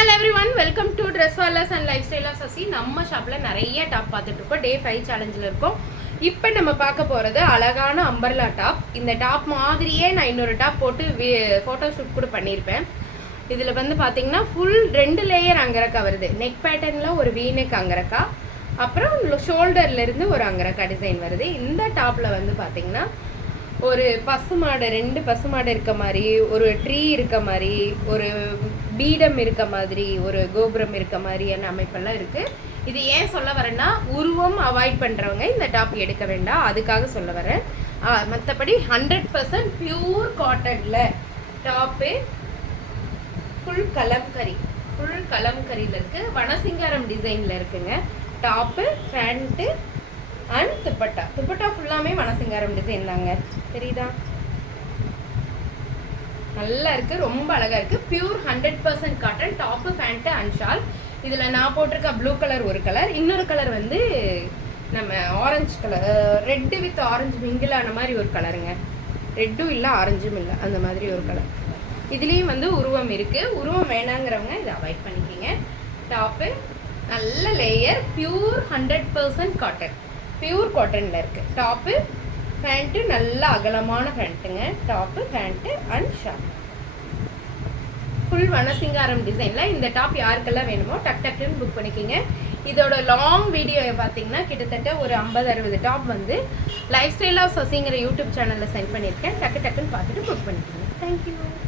Hello everyone, welcome to dress wallers and lifestyle of Sasi. நம்ம ஷாப்பில் நிறைய top பார்த்துட்டு இருக்கோம். டே 5 சேலஞ்சில் இருக்கோம். இப்போ நம்ம பார்க்க போகிறது அழகான அம்பர்லா டாப். இந்த டாப் மாதிரியே நான் இன்னொரு டாப் போட்டு ஃபோட்டோ ஷூட் கூட பண்ணியிருப்பேன். இதில் வந்து பார்த்தீங்கன்னா ஃபுல் 2 லேயர் அங்கரக்கா வருது. நெக் பேட்டர்னில் ஒரு வீநெக் அங்கரக்கா, அப்புறம் ஷோல்டர்லேருந்து ஒரு அங்கரக்கா டிசைன் வருது. இந்த டாப்பில் வந்து பார்த்தீங்கன்னா ஒரு பசுமாடு, 2 பசுமாடு இருக்க மாதிரி, ஒரு ட்ரீ இருக்க மாதிரி, ஒரு பீடம் இருக்க மாதிரி, ஒரு கோபுரம் இருக்க மாதிரியான அமைப்பெல்லாம் இருக்குது. இது ஏன் சொல்ல வரேன்னா, உருவம் அவாய்ட் பண்ணுறவங்க இந்த டாப் எடுக்க வேண்டாம், அதுக்காக சொல்ல வரேன். மற்றபடி 100% பியூர் காட்டனில் டாப்பு. ஃபுல் கலம்கரியில் இருக்குது. வனசிங்காரம் டிசைனில் இருக்குங்க டாப்பு, பேண்ட்டு அண்ட் துப்பட்டா ஃபுல்லாமே வனசிங்காரம் டிசைன் தாங்க. தெரியுதா? நல்லா இருக்குது, ரொம்ப அழகாக இருக்குது. Pure 100% cotton top, pant and shawl. இதில் நான் போட்டிருக்க ப்ளூ கலர் ஒரு கலர், இன்னொரு கலர் வந்து நம்ம orange colour, red with orange mingle ஆன மாதிரி ஒரு கலருங்க. ரெட்டும் இல்லை ஆரஞ்சும் இல்லை, அந்த மாதிரி ஒரு கலர். இதுலேயும் வந்து உருவம் இருக்குது. உருவம் வேணாங்கிறவங்க இதை அவாய்ட் பண்ணிக்கிங்க. டாப்பு நல்ல லேயர், பியூர் 100% காட்டன், பியூர் காட்டனில் இருக்குது. டாப்பு பேண்ட்டு நல்ல அகலமான பேண்ட்டுங்க. Top pant and short full வனசிங்காரம் டிசைனில். இந்த டாப் யாருக்கெல்லாம் வேணுமோ டக்குன்னு புக் பண்ணிக்கிங்க. இதோட லாங் வீடியோவை பார்த்தீங்கன்னா கிட்டத்தட்ட ஒரு 50-60 டாப் வந்து லைஃப் ஸ்டைல் ஆஃப் சசிங்கிற யூடியூப் சேனலில் சென்ட் பண்ணியிருக்கேன். டக்குன்னு பார்த்துட்டு புக் பண்ணிக்கிங்க. தேங்க்யூ.